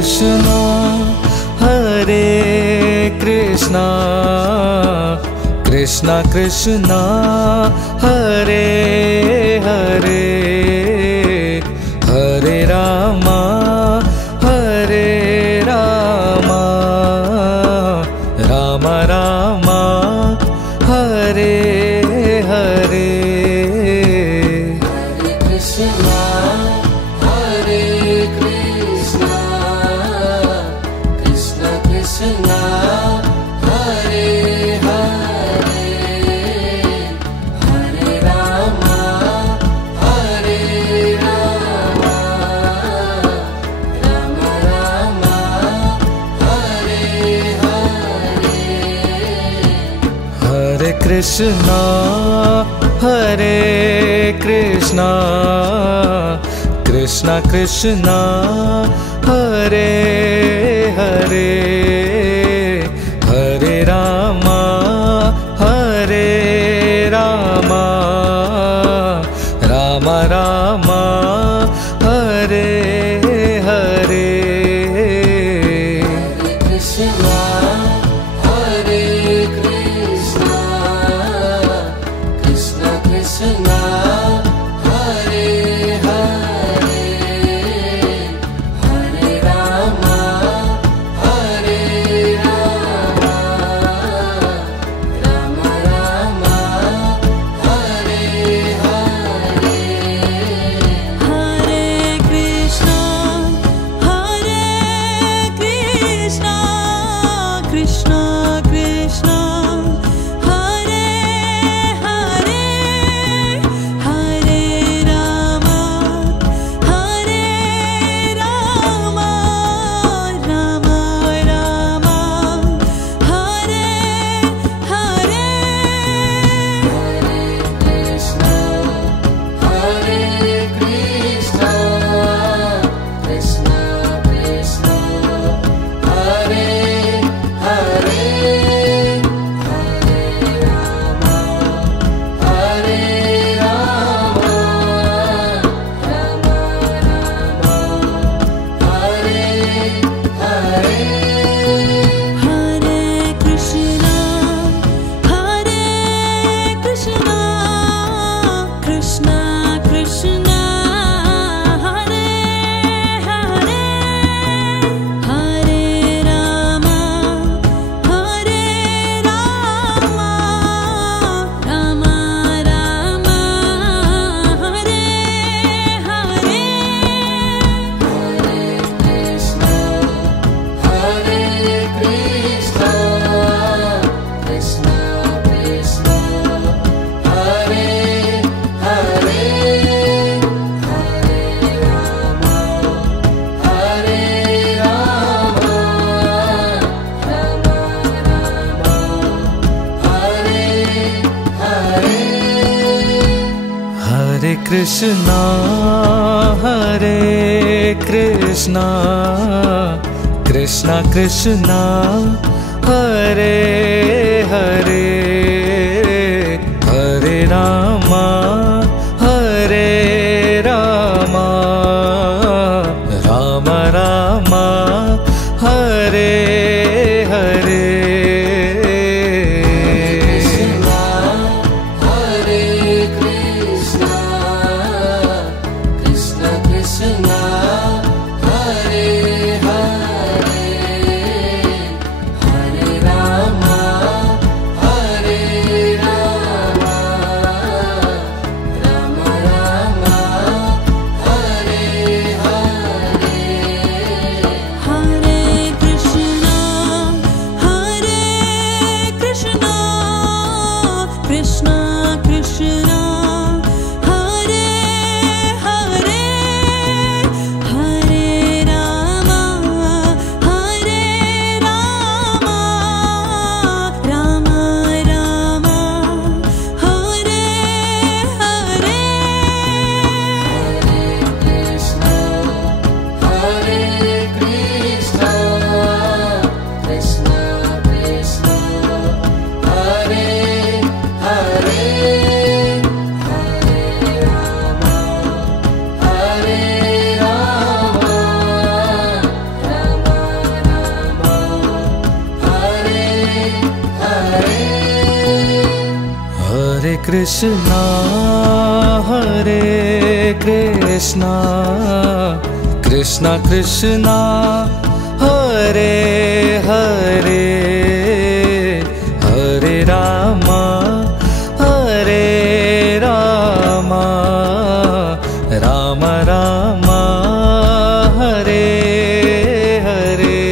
Krishna Hare Krishna Krishna Krishna Hare Hare Hare Rama Hare Rama Rama Rama Hare Hare Hare Krishna Hare Krishna Krishna Krishna Hare Hare Hare Rama Hare Rama Rama Rama Hare Hare Hare Krishna Hare Krishna Krishna Krishna Hare Hare Hare Rama Hare Rama Rama Rama Hare Hare Hare Krishna Hare Krishna Krishna Krishna Hare Hare Hare Rama Hare Rama Rama Rama Hare Hare Hare Krishna Hare Krishna Krishna Krishna Hare Hare Hare Rama Hare Rama Rama Rama Hare Hare Hare Krishna Hare Krishna Krishna Krishna Hare Hare Hare Rama Hare Rama Rama Rama Hare Hare Hare Krishna Hare Krishna Krishna Krishna Hare Hare Hare Rama Hare Rama Rama Rama Hare Hare Hare Krishna Hare Krishna Krishna Krishna Hare Hare Hare Rama Hare Rama Rama Rama Hare Hare Hare Krishna Hare Krishna Krishna Krishna Hare Hare Hare Rama Hare Rama Rama Rama Hare Hare Krishna Hare Krishna Krishna Krishna Hare Hare Hare Rama Hare Rama Rama Rama Hare Hare Hare Krishna Hare Krishna Krishna Krishna Hare Hare Hare Rama Hare Rama Rama Rama Hare Hare Hare Krishna Hare Krishna Krishna Krishna Hare Hare Hare Krishna Krishna Krishna Hare Hare Hare Rama Rama Rama Hare Hare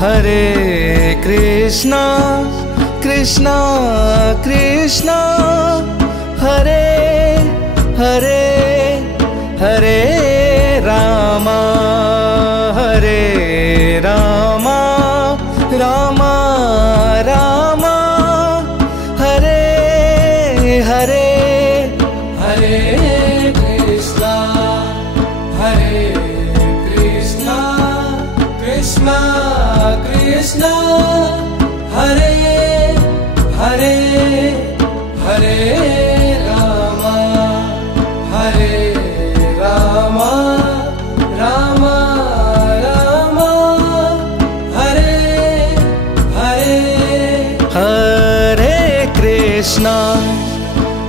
Hare Krishna Krishna Krishna Hare Hare Hare Rama Rama Rama Hare Hare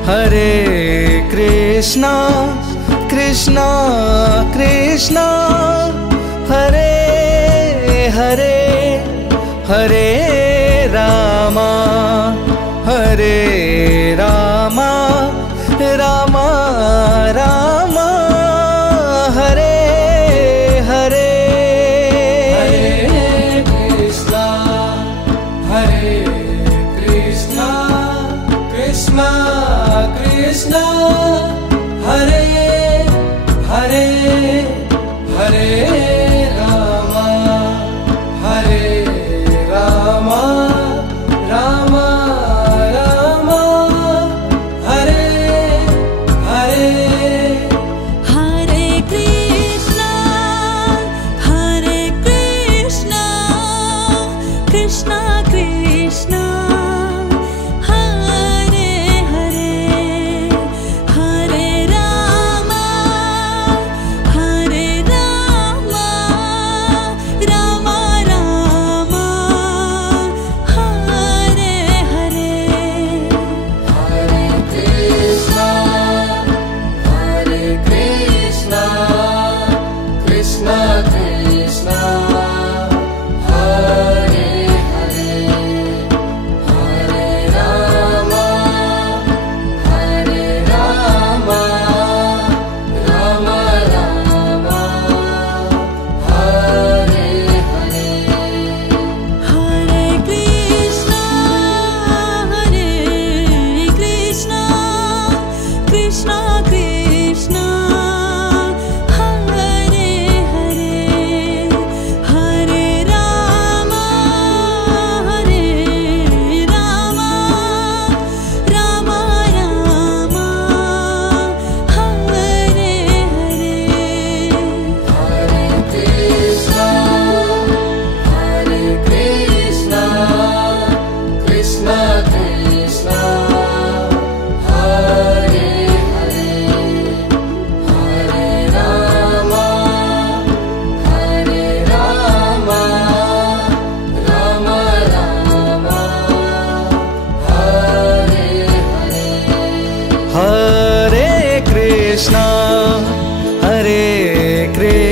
Hare Krishna Krishna Krishna Hare Hare Hare Rama Rama Rama Hare Hare Hare Krishna Krishna Krishna Hare Hare Hare Rama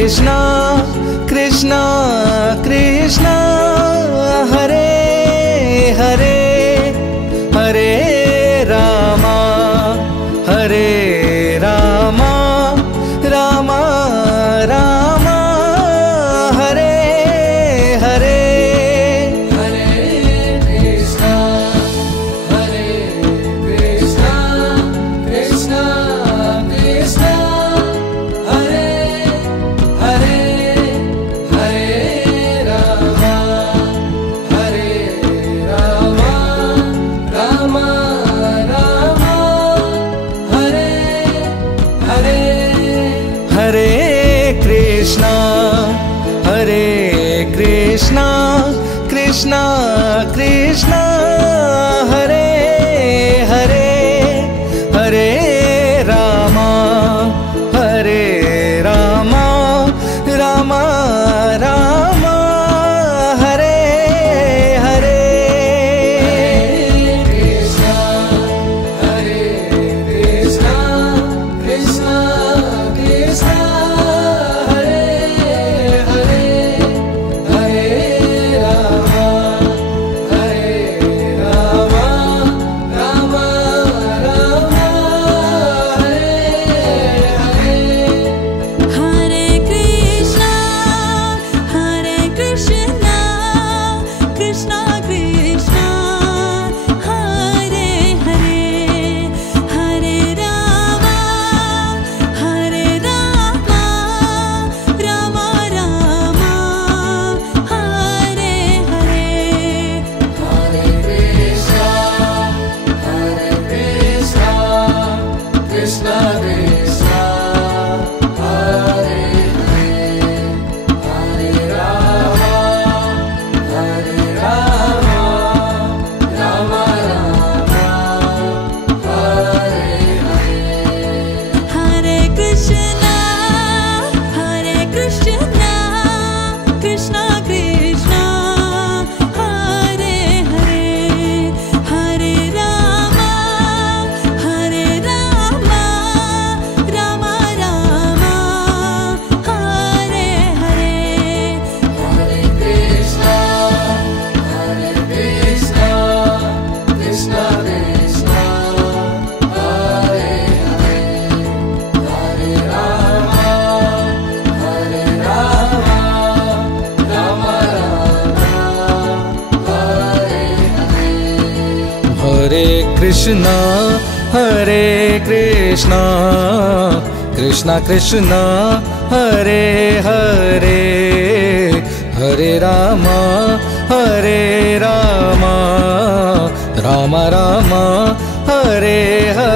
Krishna Krishna Krishna Hare Hare Hare Rama Hare Rama Rama Rama Hare Hare Hare Krishna Krishna Krishna Hare Hare Hare Rama Rama Rama Hare Hare Hare Krishna Krishna Krishna Krishna Hare Hare Hare Rama Rama Rama Rama Hare Hare Krishna Krishna Krishna Hare Hare Hare Rama Rama Rama Hare Hare Hare Krishna Krishna Krishna Krishna Hare Hare Hare Rama Rama Rama Hare Hare Hare Krishna Krishna Krishna Hare Hare Rama Rama Rama Hare Hare Krishna Krishna Krishna Hare Hare Hare Rama Rama Rama Hare Hare Hare Krishna Krishna Krishna Hare Hare Rama Rama Hare Hare Krishna Krishna Krishna Hare Hare Hare Rama Rama Rama Hare Hare